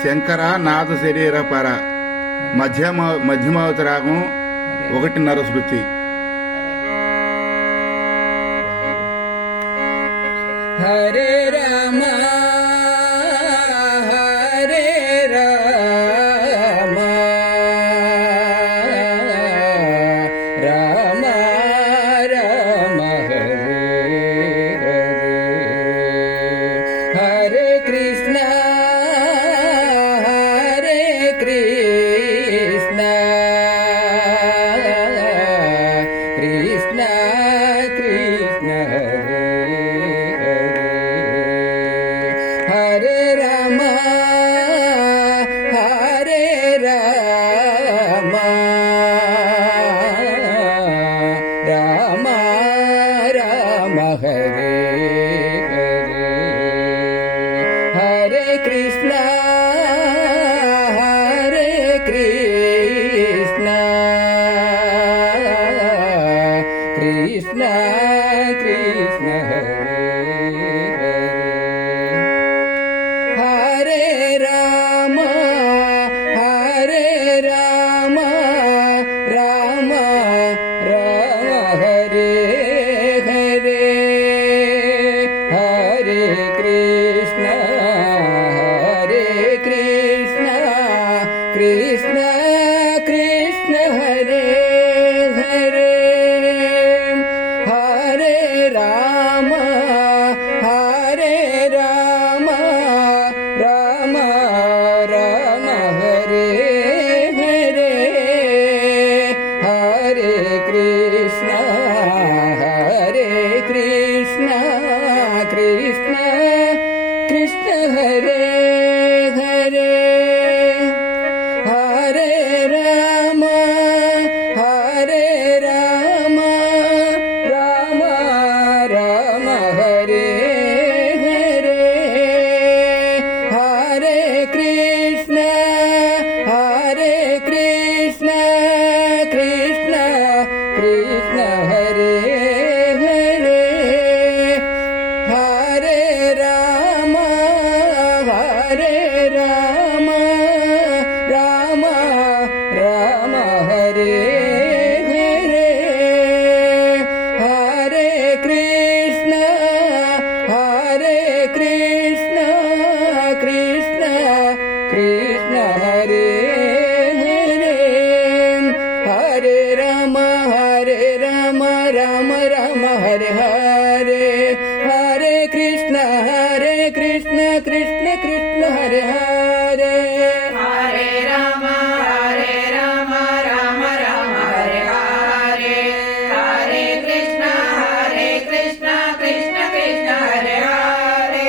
శంకర నాద శరీర పర మధ్యమావతి రాగం 1:30 శృతి. Hare Rama Hare Rama Rama Rama Hare Hare Hare Krishna Hare Krishna Krishna Krishna Hare Hare Rama Hare Rama Rama Rama Hare Hare Hare Krishna Hare Krishna Krishna Krishna Hare Hare Rama Hare Rama Rama Rama Hare Hare Hare Krishna Hare Krishna Krishna Krishna Hare Hare Hare Rama Hare Rama Rama Rama Hare Hare Hare Krishna Hare Krishna Krishna Krishna Hare Hare Hare Rama Hare Rama Rama Rama Hare Hare Hare Krishna Hare Krishna Krishna Krishna Hare Hare Hare Rama Hare Rama Rama Rama Hare Hare Hare Krishna Hare Krishna Krishna Krishna Hare Hare Hare Rama Rama Rama Hare Hare Hare Krishna Krishna Krishna Hare Hare Hare Rama Rama Rama Hare Hare Hare Krishna Krishna Krishna Hare Hare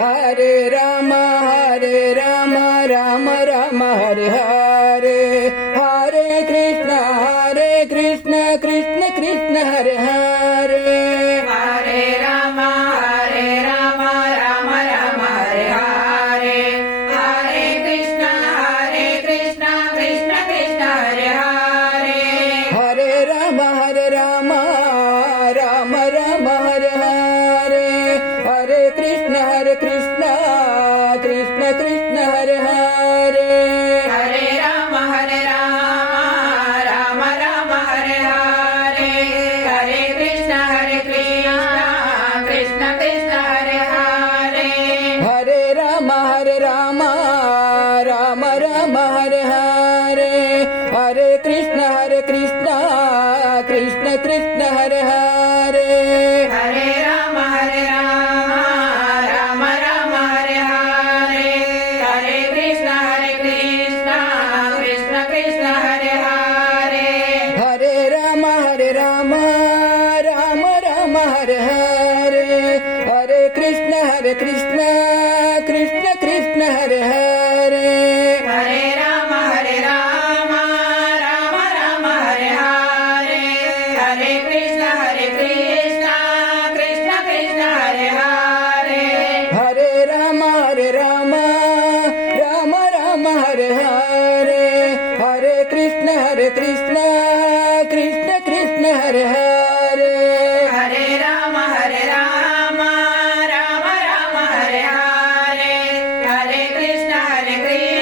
Hare Rama Rama Rama Hare Hare Hare Krishna Krishna Krishna Hare Hare Hare Rama Rama Rama Hare Hare Hare Krishna Krishna Krishna Hare Hare Hare Rama Rama Rama Hare Hare Hare Krishna Krishna Krishna Hare Hare Hare Rama Rama Rama Hare Hare Hare Krishna Krishna Krishna Hare Hare Hare Rama Rama Rama Hare Hare Hare Krishna Krishna Krishna Hare Hare Hare Rama Rama Rama Hare Hare Hare Krishna Krishna Krishna Hare Hare Hare Rama Rama Rama Hare Hare Hare Krishna Krishna Krishna Hare Hare Hare Rama Rama Rama Hare Hare Hare Krishna Krishna Krishna Hare Hare Hare Rama Rama Hare Hare Hare Krishna Krishna Krishna Hare Hare Hare Rama Rama Rama Hare Hare Hare Krishna Hare Krishna